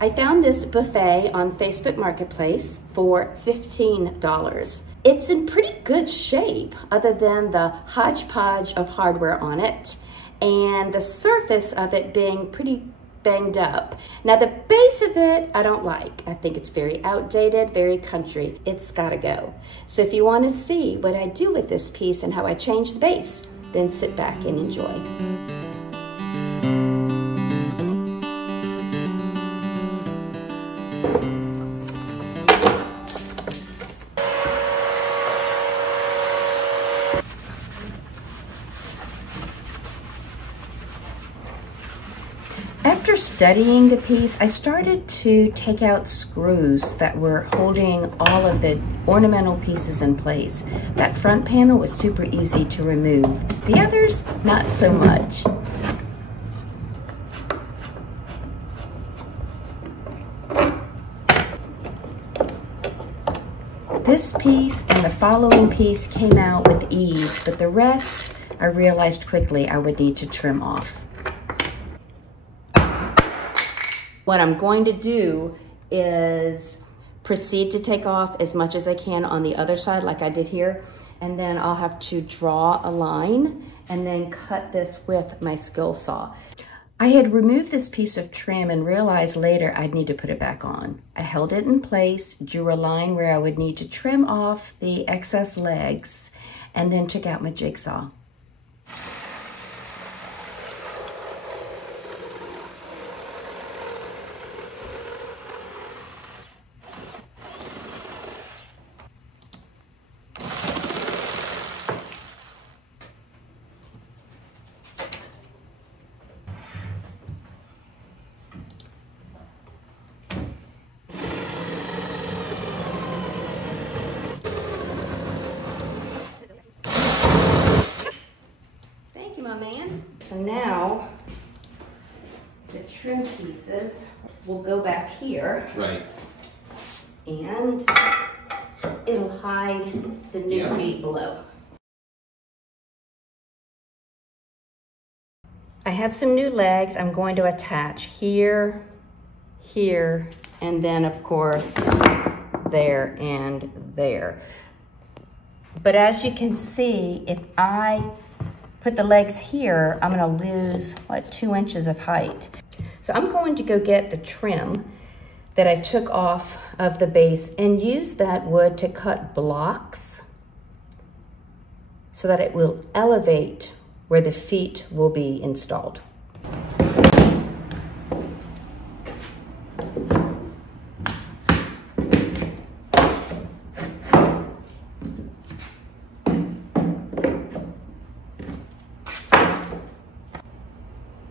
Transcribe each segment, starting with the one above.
I found this buffet on Facebook Marketplace for $15. It's in pretty good shape other than the hodgepodge of hardware on it and the surface of it being pretty banged up. Now the base of it, I don't like. I think it's very outdated, very country. It's gotta go. So if you wanna see what I do with this piece and how I change the base, then sit back and enjoy. After studying the piece, I started to take out screws that were holding all of the ornamental pieces in place. That front panel was super easy to remove. The others, not so much. This piece and the following piece came out with ease, but the rest, I realized quickly I would need to trim off. What I'm going to do is proceed to take off as much as I can on the other side like I did here, and then I'll have to draw a line and then cut this with my skill saw. I had removed this piece of trim and realized later I'd need to put it back on. I held it in place, drew a line where I would need to trim off the excess legs, and then took out my jigsaw. So now the trim pieces will go back here. Right. And it'll hide the new feet below. I have some new legs I'm going to attach here, here, and then of course there and there. But as you can see, if I put the legs here, I'm gonna lose, what, 2 inches of height. So I'm going to go get the trim that I took off of the base and use that wood to cut blocks so that it will elevate where the feet will be installed.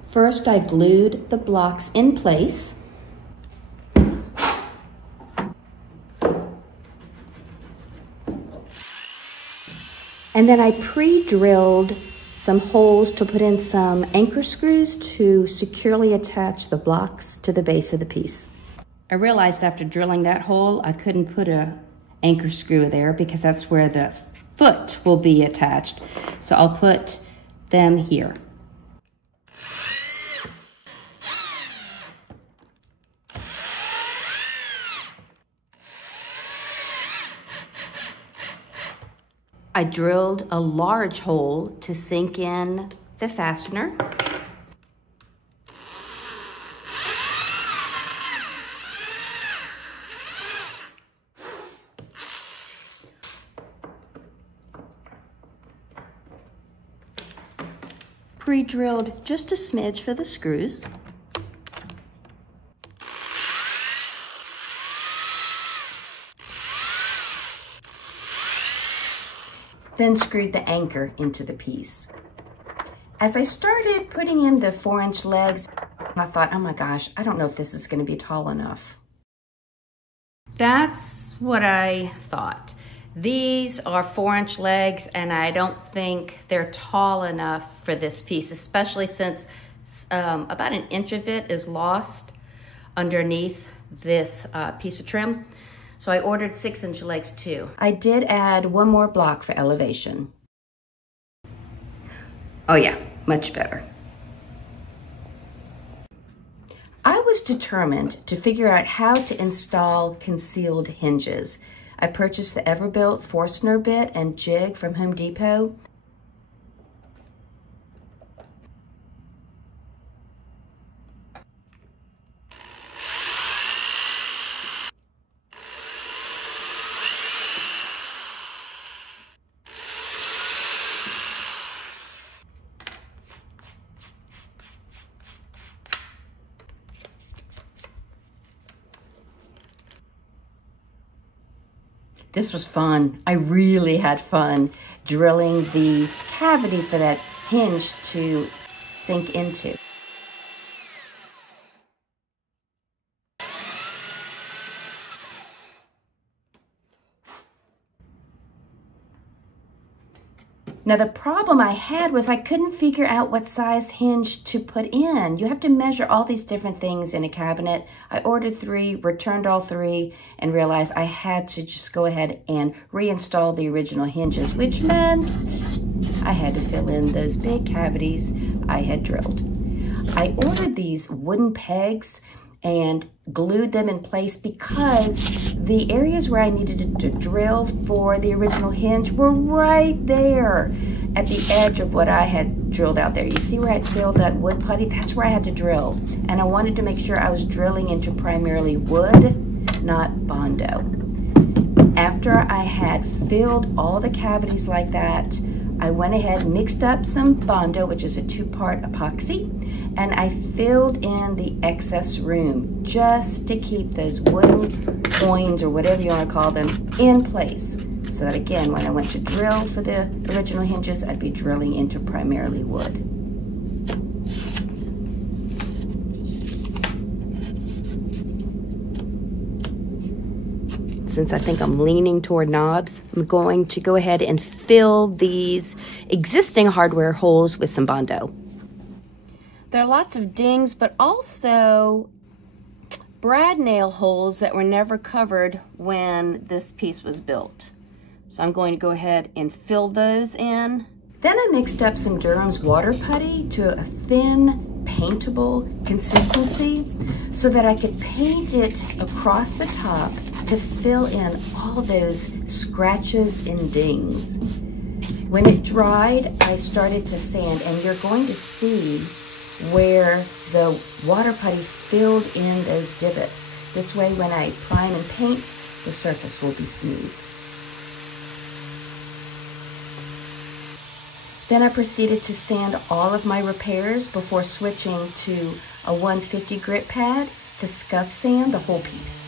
First, I glued the blocks in place. And then I pre-drilled some holes to put in some anchor screws to securely attach the blocks to the base of the piece. I realized after drilling that hole, I couldn't put an anchor screw there because that's where the foot will be attached. So I'll put them here. I drilled a large hole to sink in the fastener. Pre-drilled just a smidge for the screws. Then screwed the anchor into the piece. As I started putting in the 4-inch legs, I thought, oh my gosh, I don't know if this is going to be tall enough. That's what I thought. These are 4-inch legs, and I don't think they're tall enough for this piece, especially since about 1 inch of it is lost underneath this piece of trim. So I ordered 6-inch legs too. I did add 1 more block for elevation. Oh yeah, much better. I was determined to figure out how to install concealed hinges. I purchased the Everbuilt Forstner bit and jig from Home Depot. This was fun. I really had fun drilling the cavity for that hinge to sink into. Now the problem I had was I couldn't figure out what size hinge to put in. You have to measure all these different things in a cabinet. I ordered 3, returned all 3, and realized I had to just go ahead and reinstall the original hinges, which meant I had to fill in those big cavities I had drilled. I ordered these wooden pegs and glued them in place because the areas where I needed to drill for the original hinge were right there at the edge of what I had drilled out there. You see where I filled that wood putty? That's where I had to drill. And I wanted to make sure I was drilling into primarily wood, not Bondo. After I had filled all the cavities like that, I went ahead and mixed up some Bondo, which is a 2-part epoxy, and I filled in the excess room just to keep those wooden coins, or whatever you want to call them, in place. So that again, when I went to drill for the original hinges, I'd be drilling into primarily wood. Since I think I'm leaning toward knobs, I'm going to go ahead and fill these existing hardware holes with some Bondo. There are lots of dings, but also brad nail holes that were never covered when this piece was built. So I'm going to go ahead and fill those in. Then I mixed up some Durham's water putty to a thin, paintable consistency so that I could paint it across the top to fill in all those scratches and dings. When it dried, I started to sand, and you're going to see where the water putty filled in those divots. This way, when I prime and paint, the surface will be smooth. Then I proceeded to sand all of my repairs before switching to a 150 grit pad to scuff sand the whole piece.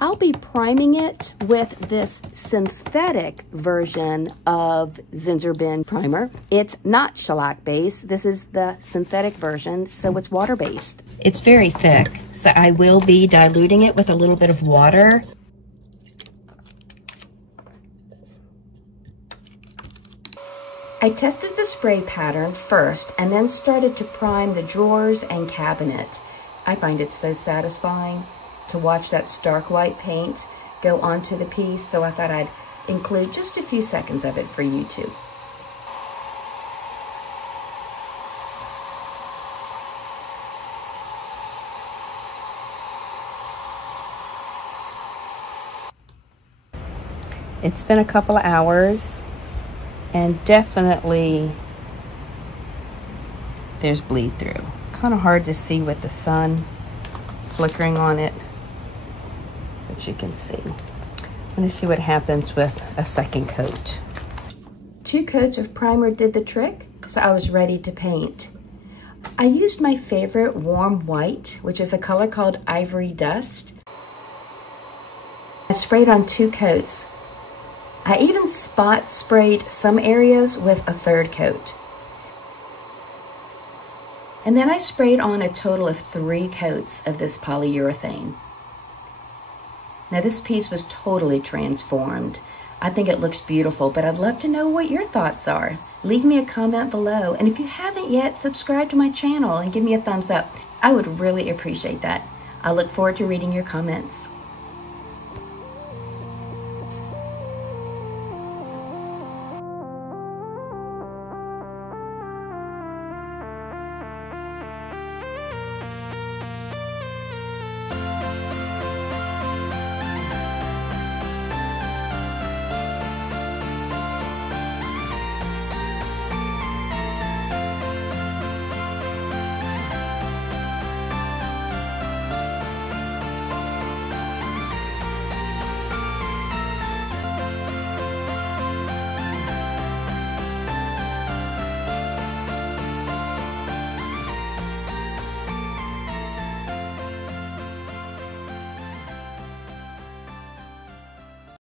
I'll be priming it with this synthetic version of ZINSSER bin primer. It's not shellac based. This is the synthetic version, so it's water based. It's very thick, so I will be diluting it with a little bit of water. I tested the spray pattern first and then started to prime the drawers and cabinet. I find it so satisfying to watch that stark white paint go onto the piece, so I thought I'd include just a few seconds of it for you too. It's been a couple of hours, and definitely there's bleed through. Kind of hard to see with the sun flickering on it, but you can see. Let's see what happens with a second coat. 2 coats of primer did the trick, so I was ready to paint. I used my favorite warm white, which is a color called Ivory Dust. I sprayed on 2 coats. I even spot sprayed some areas with a 3rd coat. And then I sprayed on a total of 3 coats of this polyurethane. Now this piece was totally transformed. I think it looks beautiful, but I'd love to know what your thoughts are. Leave me a comment below, and if you haven't yet, subscribe to my channel and give me a thumbs up. I would really appreciate that. I look forward to reading your comments.